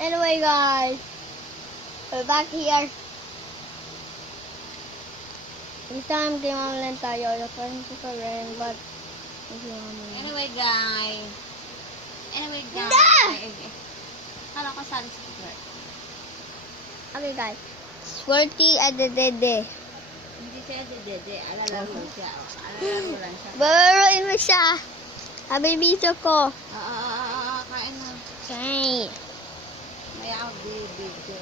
Anyway, guys, we're back here. This time, di mamalan tayo. The friends ko rin, but Anyway, guys. Kala ko saan speaker. okay, guys. Swerte at the dede. Hindi siya dede. Alalaro siya. Alalaro lang siya. Babaruin mo siya. Sabi video ko. Kain mo. Okay. May ako video.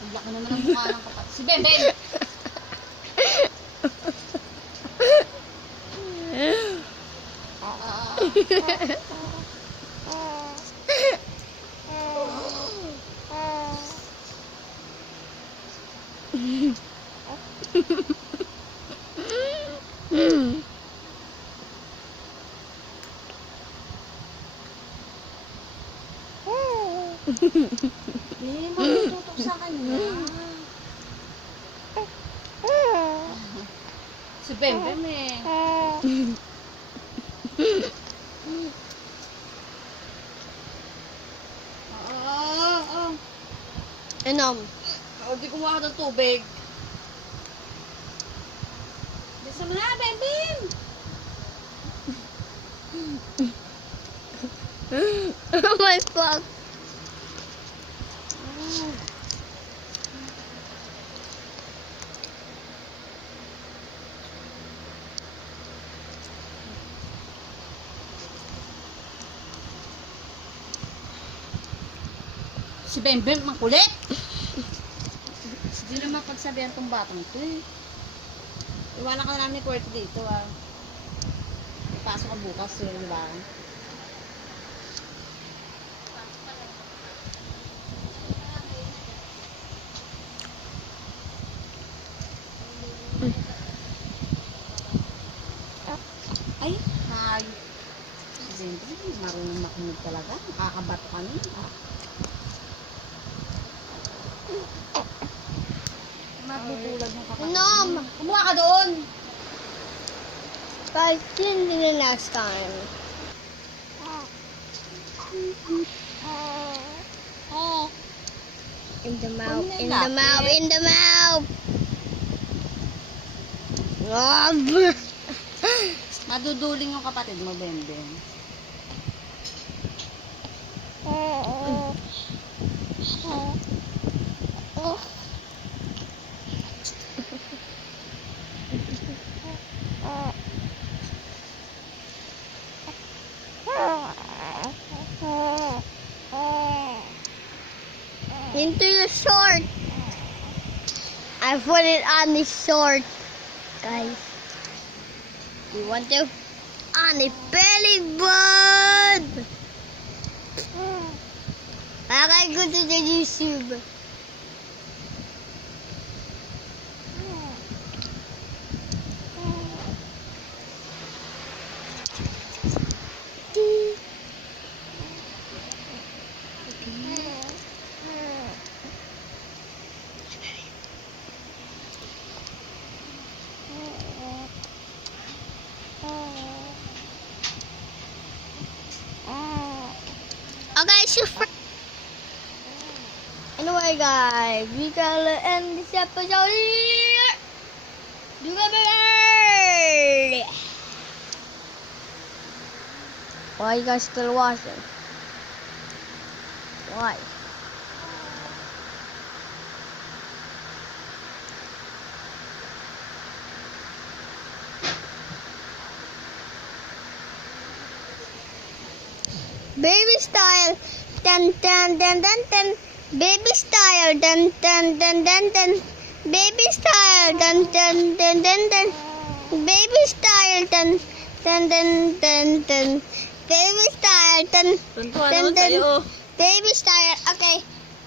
Ang laki naman ang mukha ng kapatid. Si Beben! Matututok sa kanya. Si Beben eh. Inom. Di kumuha ka ng tubig. Bisa mo na, Beben! Oh my fuck. Si Beben, makulit! Hindi naman pagsabihan tong batang to eh. Iwanan ka na namin ni Kurt dito ah. Ipasok ka bukas yun, di ba? Ay, hi! Si Beben, marunong makinig talaga. Nakakabato ka nun. Mabubulag ng kapatid. Inom. Kumuha ka doon! Guys, tune in the next time. In the mouth, in the mouth, in the mouth. Maduduling yung kapatid mo, Benden. Into your short. I put it on the short. Guys, you want to? On the belly button. I go to the YouTube. Okay, super. Anyway, guys, we gotta end this episode here. Why are you guys still watching? Why? Baby style, dun dun dun dun dun. Baby style, dun dun dun dun dun. Baby style, dun dun dun dun dun. Baby style, dun dun dun dun dun. Baby style, dun dun dun. Baby style, okay.